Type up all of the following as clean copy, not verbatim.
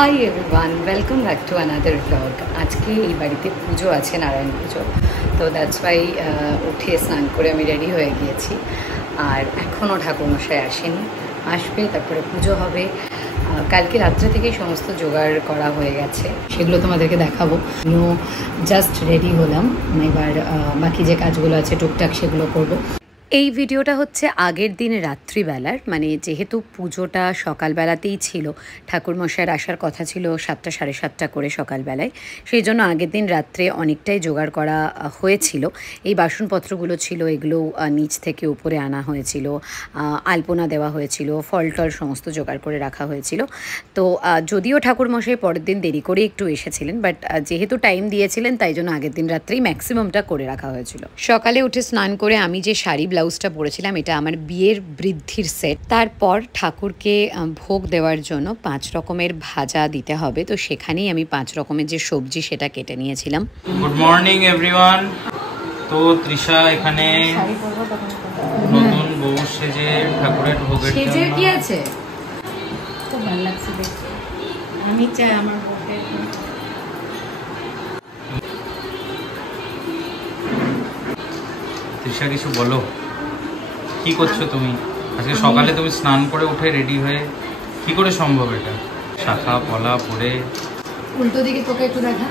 Hi everyone, welcome back to another blog. আজকে এই বাড়িতে পুজো আছে, নারায়ণ পুজো। তো দ্যাটস ওয়াই উঠে স্নান করে আমি রেডি হয়ে গিয়েছি। আর এখনও ঠাকুরমশাই আসেনি, আসবে, তারপরে পুজো হবে। কালকে রাত্রে থেকেই সমস্ত জোগাড় করা হয়ে গেছে, সেগুলো তোমাদেরকে দেখাবো। আমিও জাস্ট রেডি হলাম, এবার বাকি যে কাজগুলো আছে টুকটাক সেগুলো করবো। এই ভিডিওটা হচ্ছে আগের দিন রাত্রিবেলার, মানে যেহেতু পুজোটা সকালবেলাতেই ছিল, ঠাকুরমশাইয়ের আসার কথা ছিল 7টা সাড়ে 7টা করে সকালবেলায়, সেই জন্য আগের দিন রাত্রে অনেকটাই জোগাড় করা হয়েছিল। এই বাসনপত্রগুলো ছিল, এগুলো নিচ থেকে উপরে আনা হয়েছিল, আলপনা দেওয়া হয়েছিল, ফল টল সমস্ত জোগাড় করে রাখা হয়েছিল। তো যদিও ঠাকুরমশাই পরের দিন দেরি করে একটু এসেছিলেন, বাট যেহেতু টাইম দিয়েছিলেন তাই জন্য আগের দিন রাত্রেই ম্যাক্সিমামটা করে রাখা হয়েছিল। সকালে উঠে স্নান করে আমি যে শাড়ি ব্লাউজটা পরেছিলাম, এটা আমার বিয়ের বৃদ্ধির সেট। তারপর ঠাকুরকে ভোগ দেওয়ার জন্য 5 রকমের ভাজা দিতে হবে, তো সেখানেই আমি 5 রকমের যে সবজি সেটা কেটে নিয়েছিলাম। Good morning everyone. তো তৃষা এখানে নতুন বউ সেজে ঠাকুরের ভোগের সেজে জন্য কি আছে, খুব ভালো লাগছে দেখতে। আমি চাই আমার বউকে। তৃষা কিছু বলো, কি করছো তুমি আজকে? সকালে তুমি স্নান করে উঠে রেডি হয়ে, কি করে সম্ভব এটা? শাখা পলা পরে উল্টো দিকে তোকে একটু দেখা।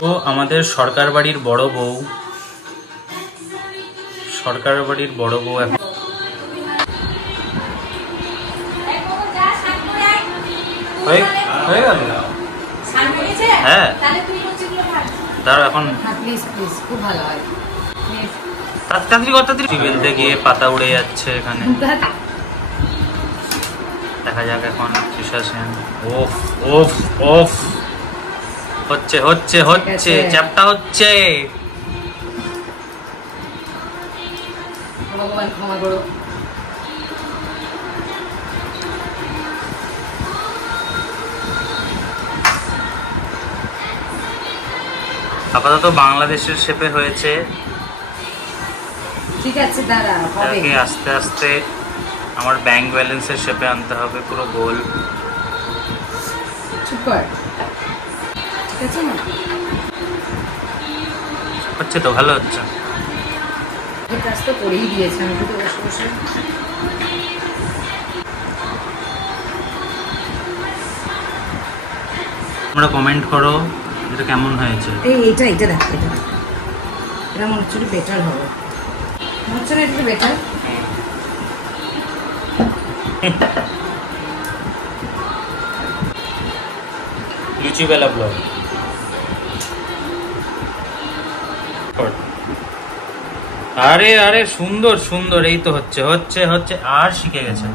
তো আমাদের সরকার বাড়ির বড় বউ, সরকার বাড়ির বড় বউ এখন হয়ে গেল। হ্যাঁ তার এখন খুব ভালো হয়। তাড়াতাড়ি তাড়াতাড়ি বেলতে গিয়ে পাতা উড়ে যাচ্ছে এখানে। দেখা যাক এখন তৃষা সেন। ওফ ওফ ওফ, হচ্ছে হচ্ছে হচ্ছে, চ্যাপটা হচ্ছে। ভগবান ক্ষমা করো। আপাতত বাংলাদেশের শেপে হয়েছে, ঠিক আছে দাঁড়া, হবে। আস্তে আস্তে আমার ব্যাংক ব্যালেন্সের শেপে আনতে হবে, পুরো গোল। চুপ কর, ঠিক আছে না? হচ্ছে তো, ভালো হচ্ছে। এই কাজ তো করেই দিয়েছে, আমি তো বসে বসে। তোমরা কমেন্ট করো এটা কেমন হয়েছে। এইটা এটা দেখ, এটা এটা মনে হচ্ছে একটু বেটার হবে, মনে হচ্ছে না একটু বেটার? লুচিবেলা ব্লগ। আরে আরে সুন্দর সুন্দর, এই তো হচ্ছে হচ্ছে হচ্ছে, আর শিখে গেছে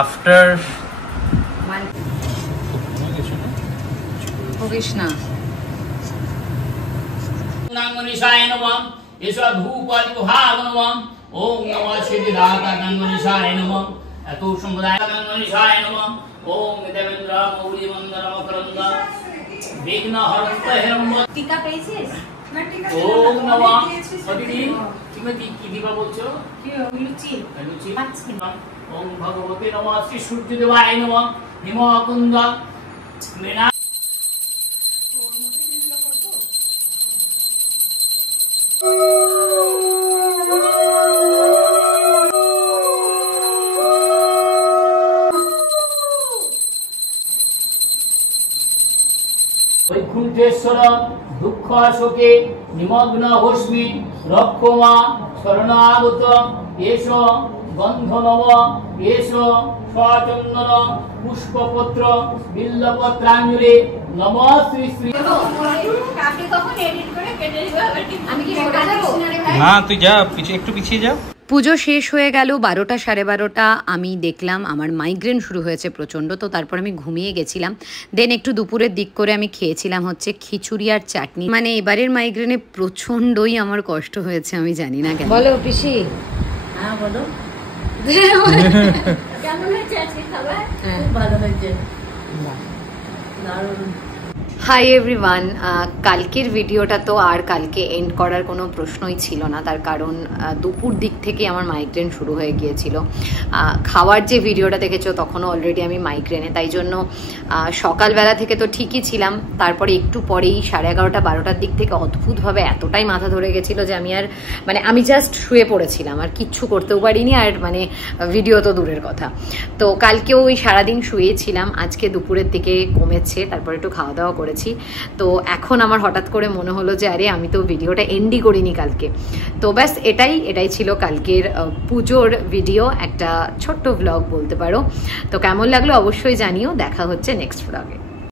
আফটার। করিস না। গঙ্গনিশায় নমঃ এষা ধূপাদি ভাগ নমঃ ওম নমঃ সিদ্ধিদাতা গঙ্গনিশায় নমঃ এত সম্প্রদায় গঙ্গনিশায় নমঃ ওম দেবেন্দ্র মৌলি মন্দর মকরন্দ বিঘ্ন হরন্ত হেরম্ব। টিকা পেয়েছিস? না টিকা ওম নমঃ অদিতি, তুমি কি দিবা বলছো? কি লুচি লুচি। পাচ্ছি না। ওম ভগবতে নমঃ শ্রী সূর্যদেবায় নমঃ হিমকুন্দ মেনা। বৈকুণ্ঠেশ্বর দুঃখ শোকে নিমগ্ন হস্মি রক্ষমা শরণাগত এষ গন্ধ নম এষ সচন্দন পুষ্পপত্র বিল্লপত্রাঞ্জলি নম শ্রী শ্রী। কাকে কখন এডিট করে কেটে দিবে? আমি কি বলে দেব? না তুই যা, একটু পিছিয়ে যা। পুজো শেষ হয়ে গেল 12টা সাড়ে 12টা। আমি দেখলাম আমার মাইগ্রেন শুরু হয়েছে প্রচণ্ড, তো তারপর আমি ঘুমিয়ে গেছিলাম। দেন একটু দুপুরের দিক করে আমি খেয়েছিলাম হচ্ছে খিচুড়ি আর চাটনি। মানে এবারের মাইগ্রেনে প্রচণ্ডই আমার কষ্ট হয়েছে, আমি জানি না কেন। বলো পিসি। হ্যাঁ বলো। কেমন হয়েছে আজকে খাবার? খুব ভালো হয়েছে, দারুণ। হাই এভরিওয়ান, কালকের ভিডিওটা তো আর কালকে এন্ড করার কোনো প্রশ্নই ছিল না, তার কারণ দুপুর দিক থেকে আমার মাইগ্রেন শুরু হয়ে গিয়েছিল। খাওয়ার যে ভিডিওটা দেখেছো তখনও অলরেডি আমি মাইগ্রেনে, তাই জন্য সকালবেলা থেকে তো ঠিকই ছিলাম, তারপরে একটু পরেই 11:30 12টার দিক থেকে অদ্ভুতভাবে এতটাই মাথা ধরে গেছিলো যে আমি আর আমি জাস্ট শুয়ে পড়েছিলাম, আর কিচ্ছু করতেও পারিনি, আর ভিডিও তো দূরের কথা। তো কালকেও ওই সারাদিন শুয়েছিলাম, আজকে দুপুরের দিকে কমেছে, তারপরে একটু খাওয়া দাওয়া করেছি। তো এখন আমার হঠাৎ করে মনে হলো যে আরে আমি তো ভিডিওটা এন্ডই করিনি কালকে। তো ব্যাস এটাই ছিল কালকের পুজোর ভিডিও, একটা ছোট্ট ব্লগ বলতে পারো। তো কেমন লাগলো অবশ্যই জানিও, দেখা হচ্ছে নেক্সট ব্লগে।